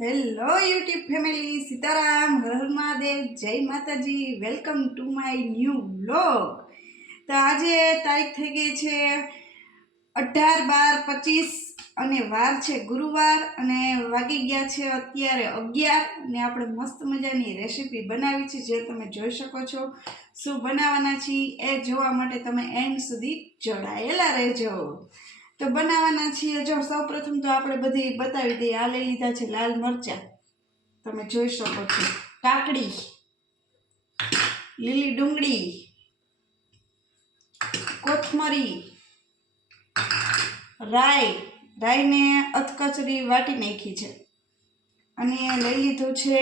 Hello YouTube family, Sitaram, Har Har Mahadev, જય માતાજી. Welcome to my new vlog. તો આજે તારીખ થઈ ગઈ છે 18/12/25 અને વાર છે ગુરુવાર અને વાગી ગયા છે અત્યારે 11 અને આપણે મસ્ત મજાની રેસીપી બનાવી છે જે તમે જોઈ શકો છો. શું બનાવવાના છીએ એ જોવા માટે તમે એન્ડ સુધી જોડાયેલા રહેજો. તો બનાવવાના છીએ, જો સૌપ્રથમ તો આપણે બધી બતાવી દઈએ. આ લઈ લીધા છે લાલ મરચાં, તમે જોઈ શકો છો, કાકડી, લીલી ડુંગળી, કોથમરી, રાઈને અધકચરી વાટી નાખી છે, અને લઈ લીધું છે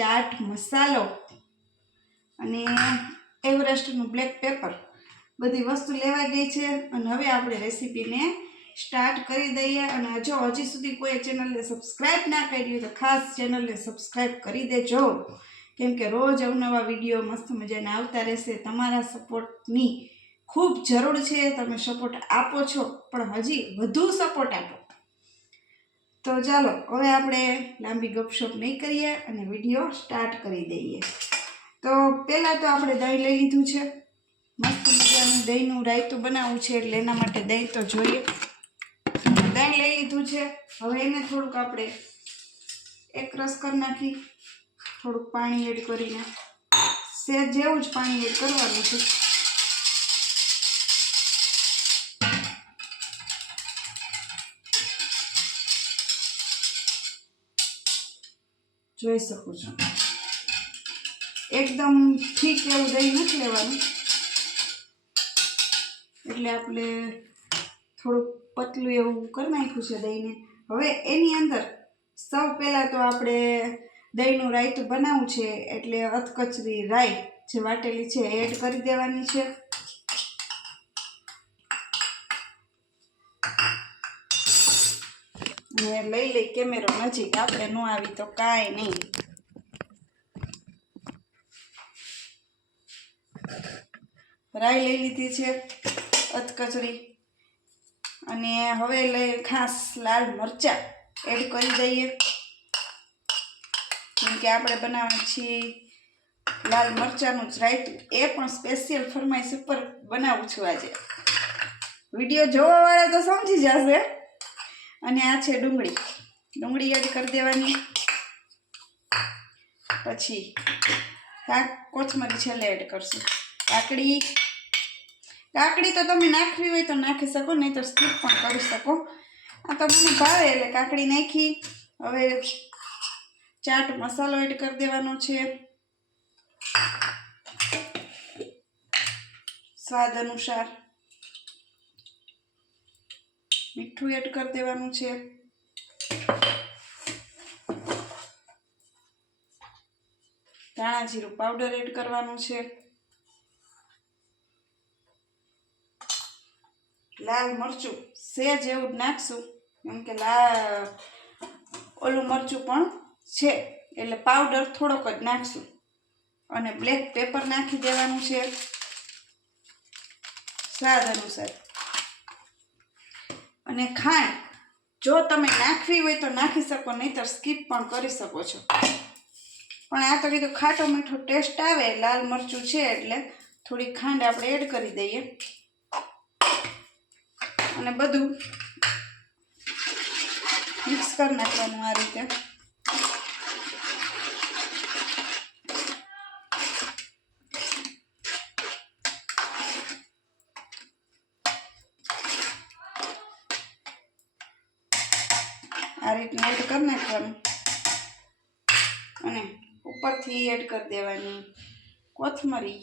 ચાટ મસાલો અને એવરેસ્ટનું બ્લેક પેપર. બધી વસ્તુ લેવાઈ ગઈ છે અને હવે આપણે રેસીપીને સ્ટાર્ટ કરી દઈએ. અને જો હજી સુધી કોઈ ચેનલને સબસ્ક્રાઈબ ના કરી હોય તો ખાસ ચેનલને સબસ્ક્રાઈબ કરી દેજો, કેમ કે રોજ અવનવા વિડીયો મસ્ત મજાના આવતા રહેશે. તમારા સપોર્ટની ખૂબ જરૂર છે. તમે સપોર્ટ આપો છો પણ હજી વધુ સપોર્ટ આપો. તો ચાલો હવે આપણે લાંબી ગપશપ નહીં કરીએ અને વિડીયો સ્ટાર્ટ કરી દઈએ. તો પહેલાં તો આપણે દહીં લઈ લીધું છે. મસ્ત મજાનું દહીંનું રાયતું બનાવવું છે એટલે એના માટે દહીં તો જોઈએ. દહીં લઈ લીધું છે. હવે એને થોડુંક આપણે એક રસ કરી નાખી, થોડુંક પાણી એડ કરીને, સહેજ જેવું જ પાણી એડ કરવાનું છે. જોઈ શકો છો, એકદમ ઠીક એવું દહીં નથી લેવાનું, એટલે આપણે થોડુંક પતલું એવું કરી નાખ્યું છે દહીંને. હવે એની અંદર સૌ પહેલાં તો આપણે દહીંનું રાયતું બનાવવું છે એટલે અધકચરી રાઈ જે વાટેલી છે એડ કરી દેવાની છે. અને લઈ કેમેરો નજીક, આપણે ન આવી તો કાંઈ નહીં. રાઈ લઈ લીધી છે, અધકચરી, અને હવે ખાસ લાલ મરચાં એડ કરી દઈએ, કેમ કે આપણે બનાવવાનું છીએ લાલ મરચાંનું જ રાયતું. એ પણ સ્પેશિયલ ફરમાઈશ ઉપર બનાવું છું આજે. વિડીયો જોવાવાળા તો સમજી જશે. અને આ છે ડુંગળી એડ કરી દેવાની. પછી કોથમરી છેલ્લે એડ કરશું. કાકડી તો તમે નાખવી હોય તો નાખી શકો, નહીં તો સ્કીપ પણ કરી શકો. આ તો મને ભાવે એટલે કાકડી નાખી. હવે ચાટ મસાલો એડ કરી દેવાનો છે, સ્વાદ અનુસાર. મીઠું એડ કરી દેવાનું છે. ધાણા જીરું પાવડર એડ કરવાનું છે. લાલ મરચું સહેજ એવું નાખશું, કેમ કે ઓલું મરચું પણ છે એટલે પાવડર થોડોક જ નાખશું. અને બ્લેક પેપર નાખી દેવાનું છે સ્વાદ અનુસાર. અને ખાંડ જો તમે નાખવી હોય તો નાખી શકો, નહીંતર સ્કીપ પણ કરી શકો છો. પણ આ તો કીધું ખાટો મીઠો ટેસ્ટ આવે, લાલ મરચું છે એટલે થોડી ખાંડ આપણે એડ કરી દઈએ. અને બધું મિક્સ કરી નાખવાનું આ રીતે. આ રીતનું એડ કરી નાખવાનું અને ઉપરથી એડ કરી દેવાની કોથમરી.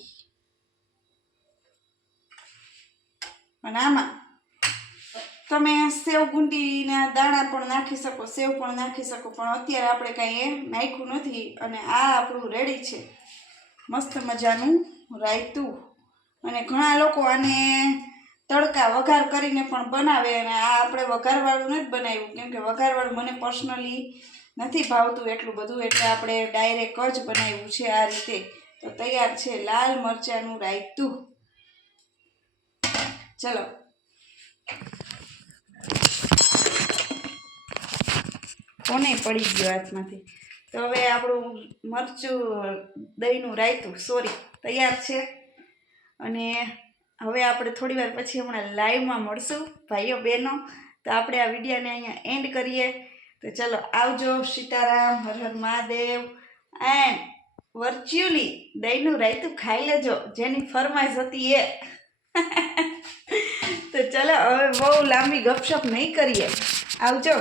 અને આમાં તમે સેવ ગુંદીના દાણા પણ નાખી શકો, સેવ પણ નાખી શકો, પણ અત્યારે આપણે કાંઈ એ નાખ્યું નથી. અને આ આપણું રેડી છે મસ્ત મજાનું રાયતું. અને ઘણા લોકો આને તડકા વઘાર કરીને પણ બનાવે, અને આ આપણે વઘારવાળું નથી બનાવ્યું, કેમ કે વઘારવાળું મને પર્સનલી નથી ભાવતું એટલું બધું, એટલે આપણે ડાયરેક્ટ જ બનાવ્યું છે આ રીતે. તો તૈયાર છે લાલ મરચાંનું રાયતું. ચલો કોને પડી ગયો હાથમાંથી. તો હવે આપણું મરચું દહીંનું રાયતું તૈયાર છે. અને હવે આપણે થોડી વાર પછી હમણાં લાઈવમાં મળશું ભાઈઓ બહેનો. તો આપણે આ વિડીયોને અહીંયા એન્ડ કરીએ. તો ચલો આવજો. સીતારામ, હર હર મહાદેવ. એન્ડ વર્ચ્યુઅલી દહીંનું રાયતું ખાઈ લેજો, જેની ફરમાઈશ હતી એ. તો ચલો હવે બહુ લાંબી ગપશપ નહીં કરીએ. આવજો.